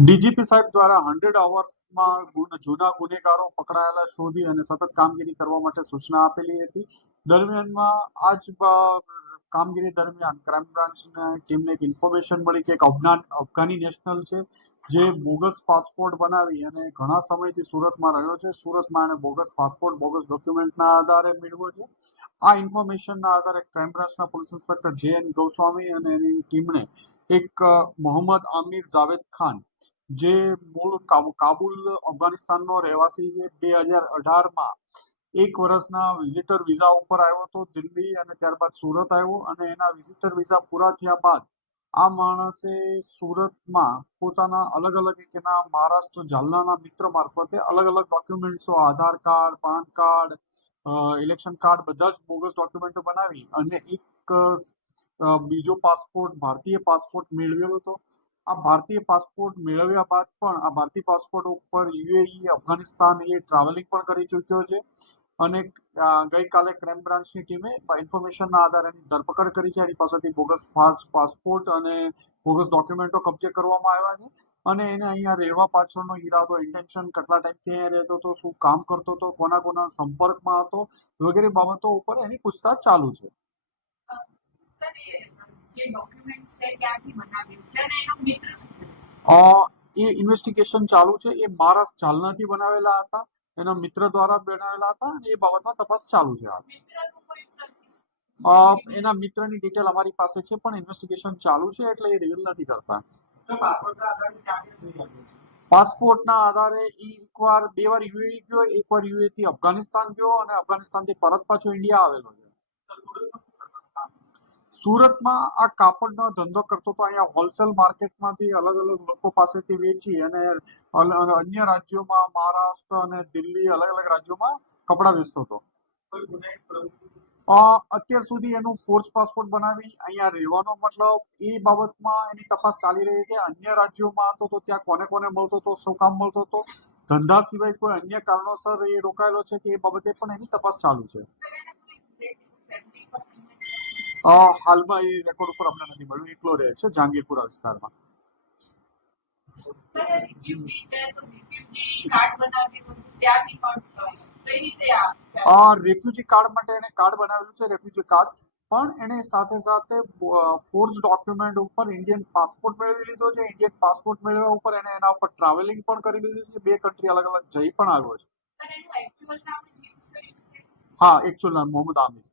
DGP સાહેબ દ્વારા 100 અવર્સમાં જૂના ગુનેગારો પકડાયેલા શોધી અને સતત કામગીરી કરવા માટે સૂચના આપેલી હતી. દરમિયાનમાં કામગીરી દરમિયાન ક્રાઇમ બ્રાન્ચની ટીમને એક ઇન્ફોર્મેશન મળી કે એક અફઘાની નેશનલ છે જે બોગસ પાસપોર્ટ બનાવી અને ઘણા સમયથી સુરતમાં રહ્યો છે. સુરતમાં એને બોગસ પાસપોર્ટ બોગસ ડોક્યુમેન્ટના આધારે મેળવ્યો છે. આ ઇન્ફોર્મેશનના આધારે ક્રાઇમ બ્રાન્ચના પોલીસ ઇન્સ્પેક્ટર જે.એન. ગોસ્વામી અને એની ટીમને એક મોહમ્મદ આમિર જાવેદ ખાન જે મૂળ કાબુલ અફઘાનિસ્તાનનો રહેવાસી છે, 2018માં 1 વર્ષના વિઝિટર વિઝા ઉપર આવ્યો હતો દિલ્હી અને ત્યારબાદ સુરત આવ્યો અને એના વિઝિટર વિઝા પૂરા થયા બાદ આ માણસે સુરતમાં પોતાના અલગ અલગ એના મહારાષ્ટ્ર જાલનાના મિત્ર મારફતે અલગ અલગ ડોક્યુમેન્ટ્સો Aadhaar card, PAN card, election card બધા જ બોગસ ડોક્યુમેન્ટો બનાવી અને એક બીજો પાસપોર્ટ ભારતીય પાસપોર્ટ મેળવ્યો હતો. આ ભારતીય પાસપોર્ટ મેળવ્યા બાદ પણ આ ભારતીય પાસપોર્ટ ઉપર યુએઈ અફઘાનિસ્તાન એ ટ્રાવેલિંગ પણ કરી ચૂક્યો છે અને ગઈકાલે ક્રાઇમ બ્રાન્ચની ટીમે ઇન્ફોર્મેશનના આધારે એની ધરપકડ કરી છે. એની પાસેથી બોગસ પાસપોર્ટ અને બોગસ ડોક્યુમેન્ટો કબજે કરવામાં આવ્યા છે અને એને અહીંયા રહેવા પાછળનો ઈરાદો ઇન્ટેન્શન કેટલા ટાઈમથી અહીંયા રહેતો હતો, શું કામ કરતો હતો, કોના કોના સંપર્કમાં હતો વગેરે બાબતો ઉપર એની પૂછતાછ ચાલુ છે. એ ઇન્વેસ્ટિગેશન ચાલુ છે. એ મહારાષ્ટ્ર જાલનાથી બનાવેલા હતા, એના મિત્ર દ્વારા બનાવેલા હતા અને એ બાબતમાં તપાસ ચાલુ છે. એના મિત્રની ડિટેલ અમારી પાસે છે પણ ઇન્વેસ્ટિગેશન ચાલુ છે એટલે એ રિવીલ નથી કરતા. પાસપોર્ટના આધારે એકવાર 2 વાર યુએઈ ગયો, એકવાર યુએઈ થી અફઘાનિસ્તાન ગયો અને અફઘાનિસ્તાનથી પરત પાછો ઇન્ડિયા આવેલો છે. સુરતમાં આ કાપડનો ધંધો કરતો હતો. અહીંયા હોલસેલ માર્કેટમાંથી અલગ અલગ લોકો પાસેથી વેચી અને અન્ય રાજ્યોમાં મહારાષ્ટ્ર અને દિલ્હી અલગ અલગ રાજ્યોમાં કપડા વેચતો હતો. અત્યાર સુધી એનું ફોર્જ પાસપોર્ટ બનાવી અહીંયા રહેવાનો મતલબ એ બાબતમાં એની તપાસ ચાલી રહી છે. અન્ય રાજ્યોમાં હતો તો ત્યાં કોને કોને મળતો હતો, શું કામ મળતો હતો, ધંધા સિવાય કોઈ અન્ય કારણોસર એ રોકાયેલો છે કે એ બાબતે પણ એની તપાસ ચાલુ છે. હાલમાં એ રેકોર્ડ ઉપર અમને નથી મળ્યું. એકલો રહે છે જહાંગીરપુરા વિસ્તારમાં. રેફ્યુજી કાર્ડ માટે એને કાર્ડ બનાવેલું છે, રેફ્યુજી કાર્ડ, પણ એને સાથે સાથે ફોર્જ ડોક્યુમેન્ટ ઉપર ઇન્ડિયન પાસપોર્ટ મેળવી લીધો છે. ઇન્ડિયન પાસપોર્ટ મેળવ્યા ઉપર એને એના ઉપર ટ્રાવેલિંગ પણ કરી લીધું છે. 2 કન્ટ્રી અલગ અલગ જઈ પણ આવ્યો છે. હા, એકચ્યુઅલ નામ મોહમ્મદ આમિર.